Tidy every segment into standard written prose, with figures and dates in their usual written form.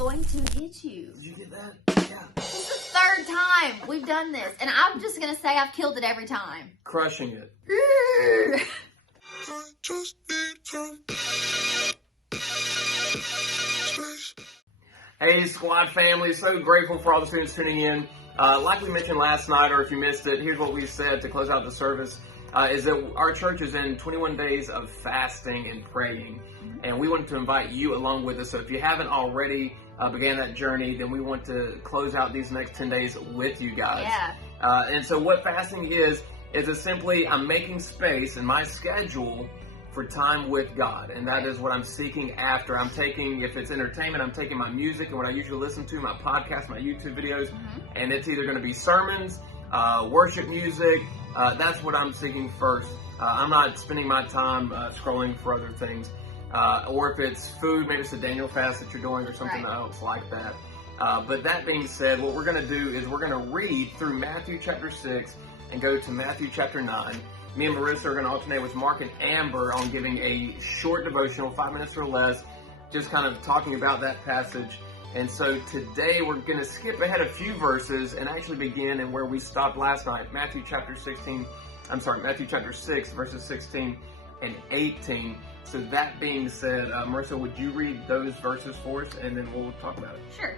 going to hit you. Did you get that? Yeah. This is the third time we've done this, and I'm just going to say I've killed it every time. Crushing it. Hey, squad family. So grateful for all the students tuning in. Like we mentioned last night, or if you missed it, here's what we said to close out the service, is that our church is in 21 days of fasting and praying. And we wanted to invite you along with us. So if you haven't already began that journey, then we want to close out these next 10 days with you guys. Yeah. And so what fasting is it simply I'm making space in my schedule for time with God. And that is what I'm seeking after. I'm taking, if it's entertainment, I'm taking my music and what I usually listen to, my podcasts, my YouTube videos, and it's either going to be sermons, worship music. That's what I'm seeking first. I'm not spending my time scrolling for other things. Or if it's food, maybe it's a Daniel fast that you're doing or something else like that. But that being said, what we're going to do is we're going to read through Matthew chapter 6 and go to Matthew chapter 9. Me and Marissa are going to alternate with Mark and Amber on giving a short devotional, 5 minutes or less, just kind of talking about that passage. And so today we're going to skip ahead a few verses and actually begin in where we stopped last night, Matthew chapter 6, verses 16 and 18. So that being said, Marissa, would you read those verses for us and then we'll talk about it? Sure.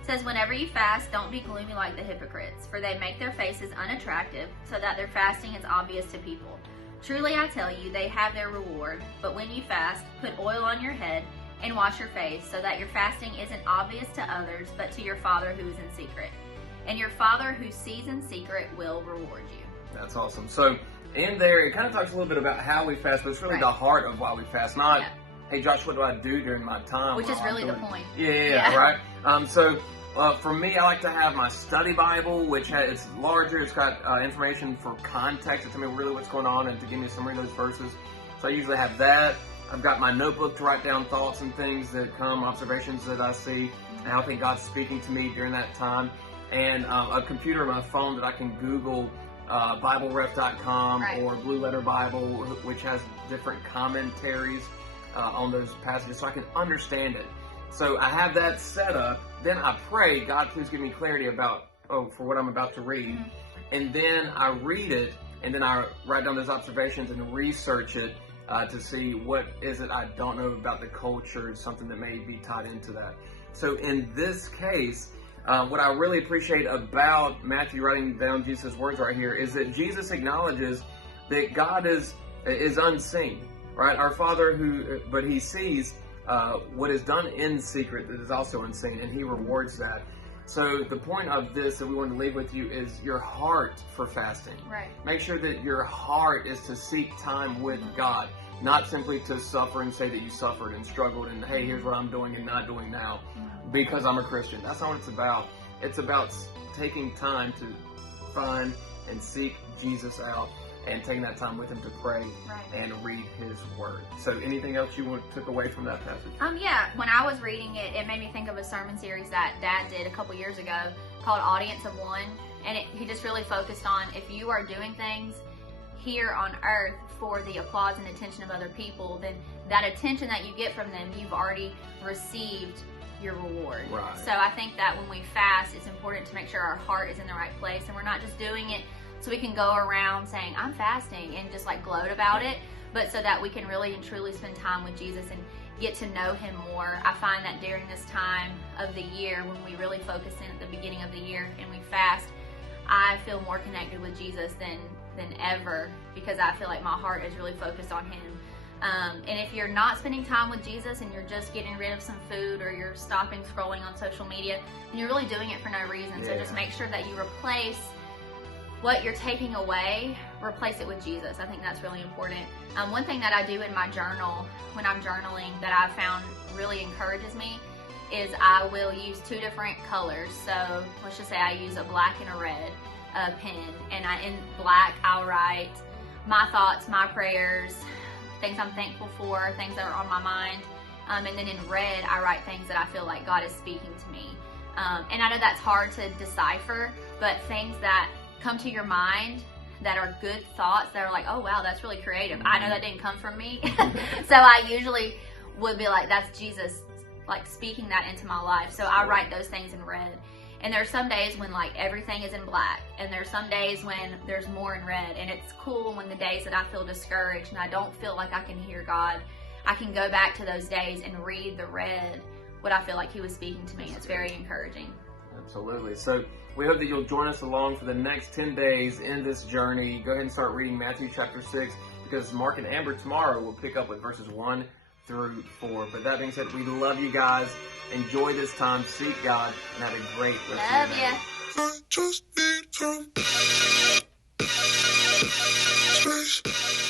It says, whenever you fast, don't be gloomy like the hypocrites, for they make their faces unattractive, so that their fasting is obvious to people. Truly I tell you, they have their reward. But when you fast, put oil on your head and wash your face, so that your fasting isn't obvious to others, but to your Father who is in secret. And your Father who sees in secret will reward you. That's awesome. So in there, it kind of talks a little bit about how we fast, but it's really the heart of why we fast, not, hey, Josh, what do I do during my time? Which is really the point. Yeah, right? So for me, I like to have my study Bible, which it's larger. It's got information for context to tell me really what's going on and to give me a summary of those verses. So I usually have that. I've got my notebook to write down thoughts and things that come, observations that I see, and how I think God's speaking to me during that time. And a computer on my phone that I can Google BibleRef.com or Blue Letter Bible, which has different commentaries on those passages so I can understand it. So I have that set up. Then I pray, God, please give me clarity about, for what I'm about to read. And then I read it, and then I write down those observations and research it to see what is it I don't know about the culture, something that may be tied into that. So in this case, what I really appreciate about Matthew writing down Jesus' words right here is that Jesus acknowledges that God is unseen, right? Our Father but He sees what is done in secret that is also unseen, and He rewards that. So the point of this that we want to leave with you is your heart for fasting. Right. Make sure that your heart is to seek time with God, not simply to suffer and say that you suffered and struggled and, hey, here's what I'm doing and not doing now because I'm a Christian. That's not what it's about. It's about taking time to find and seek Jesus out and taking that time with Him to pray and read His Word. So anything else you took away from that passage? Yeah, when I was reading it, it made me think of a sermon series that Dad did a couple years ago called Audience of One. And he just really focused on if you are doing things here on earth for the applause and attention of other people, then that attention that you get from them, you've already received your reward. Right. So I think that when we fast, it's important to make sure our heart is in the right place and we're not just doing it so we can go around saying, I'm fasting, and just like gloat about it, but so that we can really and truly spend time with Jesus and get to know Him more. I find that during this time of the year, when we really focus in at the beginning of the year and we fast, I feel more connected with Jesus than ever, because I feel like my heart is really focused on Him. And if you're not spending time with Jesus and you're just getting rid of some food or you're stopping scrolling on social media, then you're really doing it for no reason. So just make sure that you replace what you're taking away, replace it with Jesus. I think that's really important. One thing that I do in my journal when I'm journaling that I found really encourages me is I will use 2 different colors. So let's just say I use a black and a red pen, and in black I'll write my thoughts, my prayers, things I'm thankful for, things that are on my mind. And then in red I write things that I feel like God is speaking to me. And I know that's hard to decipher, but things that come to your mind that are good thoughts that are like, oh wow, that's really creative. I know that didn't come from me. So I usually would be like, that's Jesus like speaking that into my life. So I write those things in red. And there's some days when like everything is in black, and there's some days when there's more in red. And it's cool when the days that I feel discouraged and I don't feel like I can hear God, I can go back to those days and read the red, what I feel like He was speaking to me. It's very encouraging. Absolutely. So we hope that you'll join us along for the next 10 days in this journey. Go ahead and start reading Matthew chapter 6, because Mark and Amber tomorrow will pick up with verses 1 through 4. But that being said, we love you guys. Enjoy this time. Seek God, and have a great rest of your day. Love ya. I just need some space.